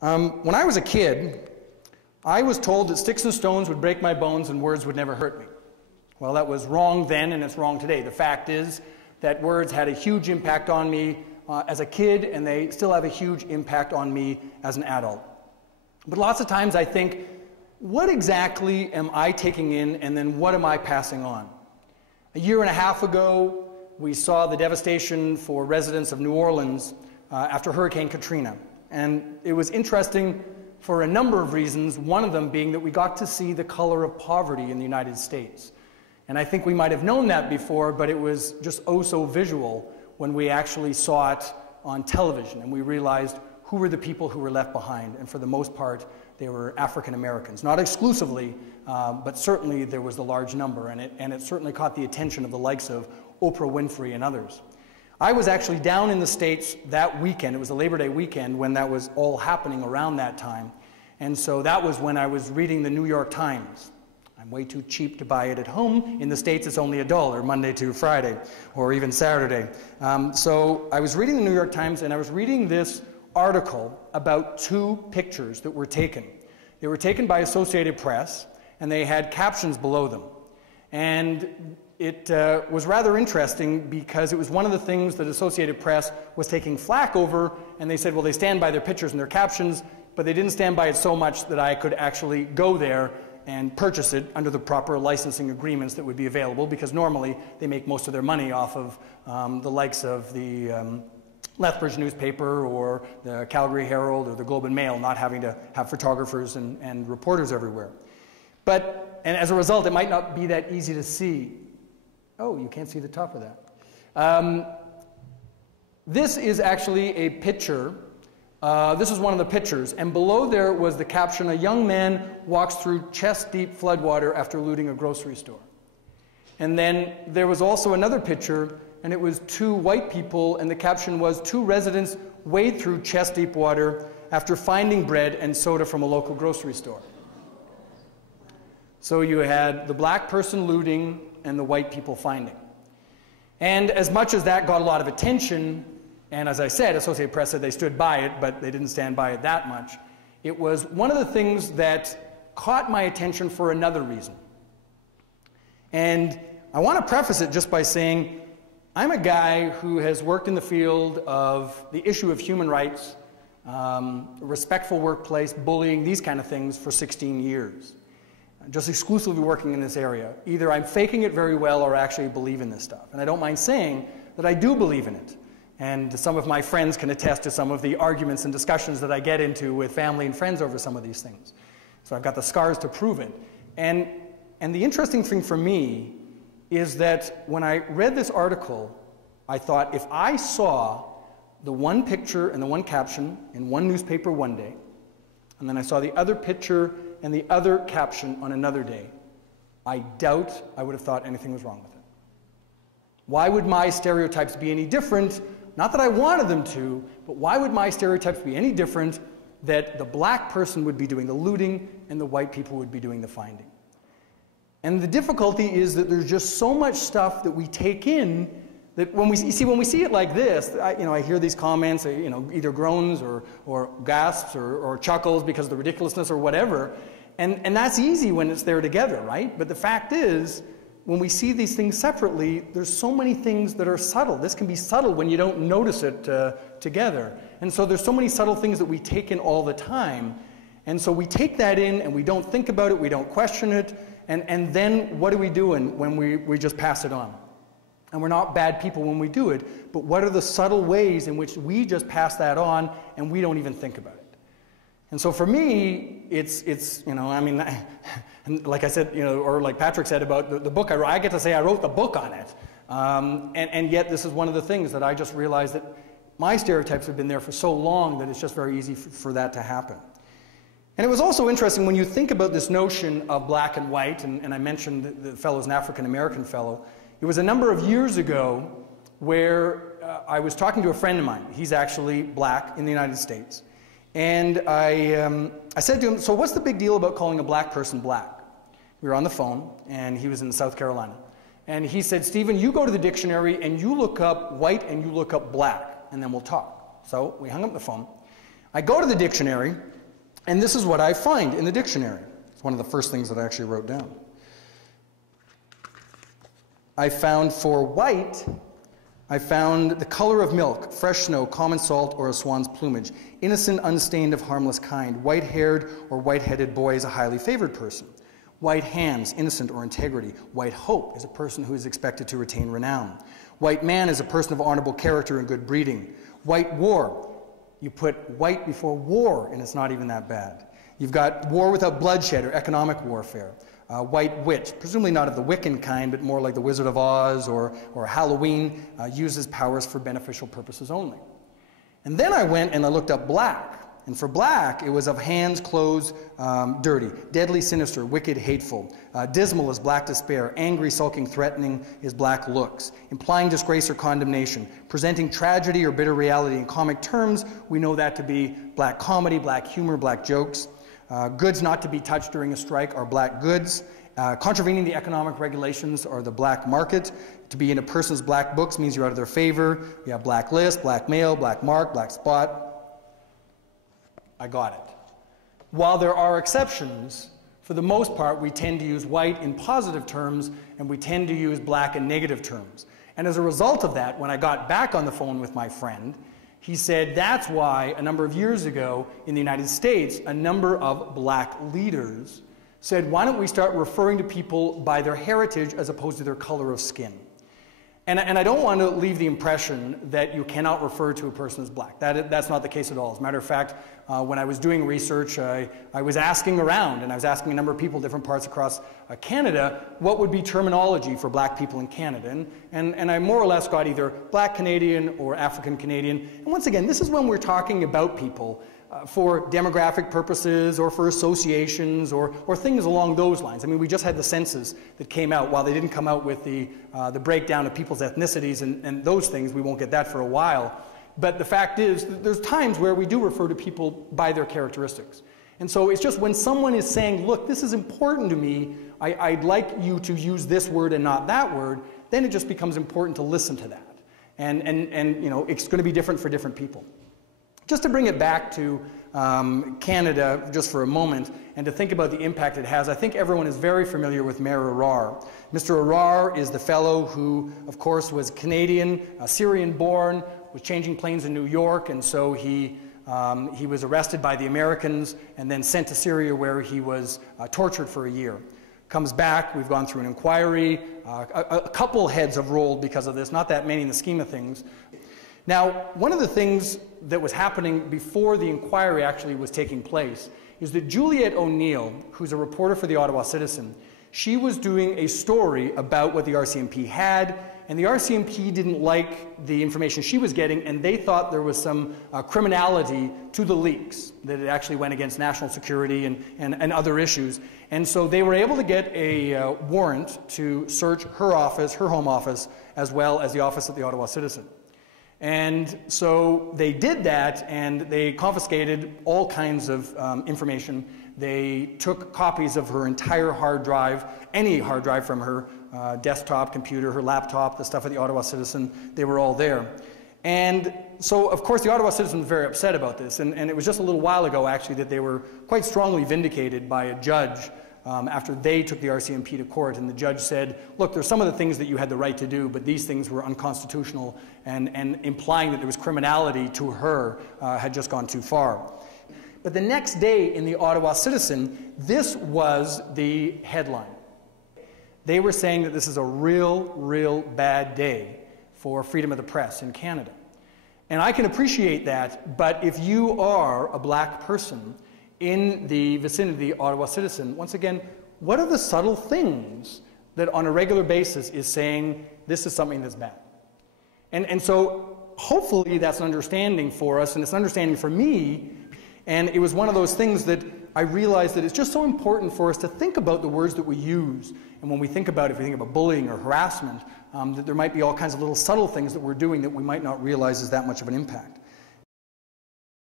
When I was a kid, I was told that sticks and stones would break my bones and words would never hurt me. Well, that was wrong then and it's wrong today. The fact is that words had a huge impact on me as a kid, and they still have a huge impact on me as an adult. But lots of times I think, what exactly am I taking in, and then what am I passing on? A year and a half ago, we saw the devastation for residents of New Orleans after Hurricane Katrina. And it was interesting for a number of reasons, one of them being that we got to see the color of poverty in the United States. And I think we might have known that before, but it was just oh so visual when we actually saw it on television, and we realized who were the people who were left behind. And for the most part, they were African Americans. Not exclusively, but certainly there was a large number, and it certainly caught the attention of the likes of Oprah Winfrey and others. I was actually down in the States that weekend. It was a Labor Day weekend when that was all happening around that time. And so that was when I was reading the New York Times. I'm way too cheap to buy it at home. In the States, it's only $1, Monday to Friday, or even Saturday. So I was reading the New York Times, and I was reading this article about two pictures that were taken. They were taken by Associated Press, and they had captions below them. And it was rather interesting because it was one of the things that Associated Press was taking flack over, and they said, well, they stand by their pictures and their captions, but they didn't stand by it so much that I could actually go there and purchase it under the proper licensing agreements that would be available, because normally they make most of their money off of the likes of the Lethbridge newspaper or the Calgary Herald or the Globe and Mail, not having to have photographers and reporters everywhere. And as a result, it might not be that easy to see. Oh, you can't see the top of that. This is actually a picture. This is one of the pictures, and below there was the caption, "A young man walks through chest-deep floodwater after looting a grocery store." And then there was also another picture, and it was two white people, and the caption was, "Two residents wade through chest-deep water after finding bread and soda from a local grocery store." So you had the black person looting and the white people finding. And as much as that got a lot of attention, and as I said, Associated Press said they stood by it, but they didn't stand by it that much, it was one of the things that caught my attention for another reason. And I want to preface it just by saying, I'm a guy who has worked in the field of the issue of human rights, respectful workplace, bullying, these kind of things for 16 years. Just exclusively working in this area. Either I'm faking it very well or I actually believe in this stuff. And I don't mind saying that I do believe in it. And some of my friends can attest to some of the arguments and discussions that I get into with family and friends over some of these things. So I've got the scars to prove it. And the interesting thing for me is that when I read this article, I thought, if I saw the one picture and the one caption in one newspaper one day, and then I saw the other picture and the other caption on another day, I doubt I would have thought anything was wrong with it. Why would my stereotypes be any different? Not that I wanted them to, but why would my stereotypes be any different that the black person would be doing the looting and the white people would be doing the finding? And the difficulty is that there's just so much stuff that we take in that when we see it like this, I hear these comments, either groans or gasps or chuckles because of the ridiculousness or whatever, and that's easy when it's there together, right? But the fact is, when we see these things separately, there's so many things that are subtle. This can be subtle when you don't notice it together. And so there's so many subtle things that we take in all the time. And so we take that in and we don't think about it, we don't question it, and then what are we doing when we just pass it on? And we're not bad people when we do it, but what are the subtle ways in which we just pass that on and we don't even think about it? And so for me, it's and like I said, or like Patrick said about the book I wrote, I get to say I wrote the book on it. And yet this is one of the things that I just realized that my stereotypes have been there for so long that it's just very easy for that to happen. And it was also interesting when you think about this notion of black and white, and I mentioned the fellow's an African American fellow. It was a number of years ago where I was talking to a friend of mine. He's actually black in the United States. And I said to him, so what's the big deal about calling a black person black? We were on the phone, and he was in South Carolina. And he said, Stephen, you go to the dictionary and you look up white and you look up black, and then we'll talk. So we hung up the phone. I go to the dictionary, And this is what I find in the dictionary. It's one of the first things that I actually wrote down. I found for white, I found the color of milk, fresh snow, common salt, or a swan's plumage. Innocent, unstained, of harmless kind. White-haired or white-headed boy is a highly favored person. White hands, innocent or integrity. White hope is a person who is expected to retain renown. White man is a person of honorable character and good breeding. White war, you put white before war, and it's not even that bad. You've got war without bloodshed or economic warfare. White witch, presumably not of the Wiccan kind, but more like the Wizard of Oz or Halloween, uses powers for beneficial purposes only. And then I went and I looked up black. And for black, it was of hands, clothes, dirty, deadly, sinister, wicked, hateful. Dismal is black despair. Angry, sulking, threatening is black looks. Implying disgrace or condemnation. Presenting tragedy or bitter reality in comic terms, we know that to be black comedy, black humor, black jokes. Goods not to be touched during a strike are black goods. Contravening the economic regulations are the black market. To be in a person's black books means you're out of their favor. You have black list, black mail, black mark, black spot. I got it. While there are exceptions, for the most part, we tend to use white in positive terms, and we tend to use black in negative terms. And as a result of that, when I got back on the phone with my friend, he said that's why a number of years ago in the United States, a number of black leaders said, why don't we start referring to people by their heritage as opposed to their color of skin? And I don't want to leave the impression that you cannot refer to a person as black. That's not the case at all. As a matter of fact, when I was doing research, I was asking around, and I was asking a number of people, different parts across Canada, what would be terminology for black people in Canada. And I more or less got either black Canadian or African Canadian. And once again, this is when we're talking about people for demographic purposes or for associations or things along those lines. I mean, we just had the census that came out. While they didn't come out with the breakdown of people's ethnicities and those things, we won't get that for a while. But the fact is, there's times where we do refer to people by their characteristics. And so it's just when someone is saying, look, this is important to me, I'd like you to use this word and not that word, then it just becomes important to listen to that. And you know, it's going to be different for different people. Just to bring it back to Canada just for a moment and to think about the impact it has, I think everyone is very familiar with Mayor Arar. Mr. Arar is the fellow who, of course, was Canadian, Syrian-born, was changing planes in New York, and so he was arrested by the Americans and then sent to Syria where he was tortured for a year. Comes back, we've gone through an inquiry, a couple heads have rolled because of this, not that many in the scheme of things. Now, one of the things that was happening before the inquiry actually was taking place is that Juliette O'Neill, who's a reporter for the Ottawa Citizen, she was doing a story about what the RCMP had, and the RCMP didn't like the information she was getting, and they thought there was some criminality to the leaks, that it actually went against national security and other issues. And so they were able to get a warrant to search her office, her home office, as well as the office of the Ottawa Citizen. And so they did that, and they confiscated all kinds of information. They took copies of her entire hard drive, any hard drive from her desktop computer, her laptop, the stuff at the Ottawa Citizen, they were all there. And so, of course, the Ottawa Citizen was very upset about this, and it was just a little while ago, actually, that they were quite strongly vindicated by a judge after they took the RCMP to court, and the judge said, look, there's some of the things that you had the right to do, but these things were unconstitutional, and implying that there was criminality to her had just gone too far. But the next day in the Ottawa Citizen, this was the headline. They were saying that this is a real bad day for freedom of the press in Canada. And I can appreciate that, but if you are a black person in the vicinity of the Ottawa Citizen, once again, what are the subtle things that on a regular basis is saying this is something that's bad? And so hopefully that's an understanding for us, and it's an understanding for me, and it was one of those things that I realized that it's just so important for us to think about the words that we use. And when we think about, if we think about bullying or harassment, that there might be all kinds of little subtle things that we're doing that we might not realize is that much of an impact.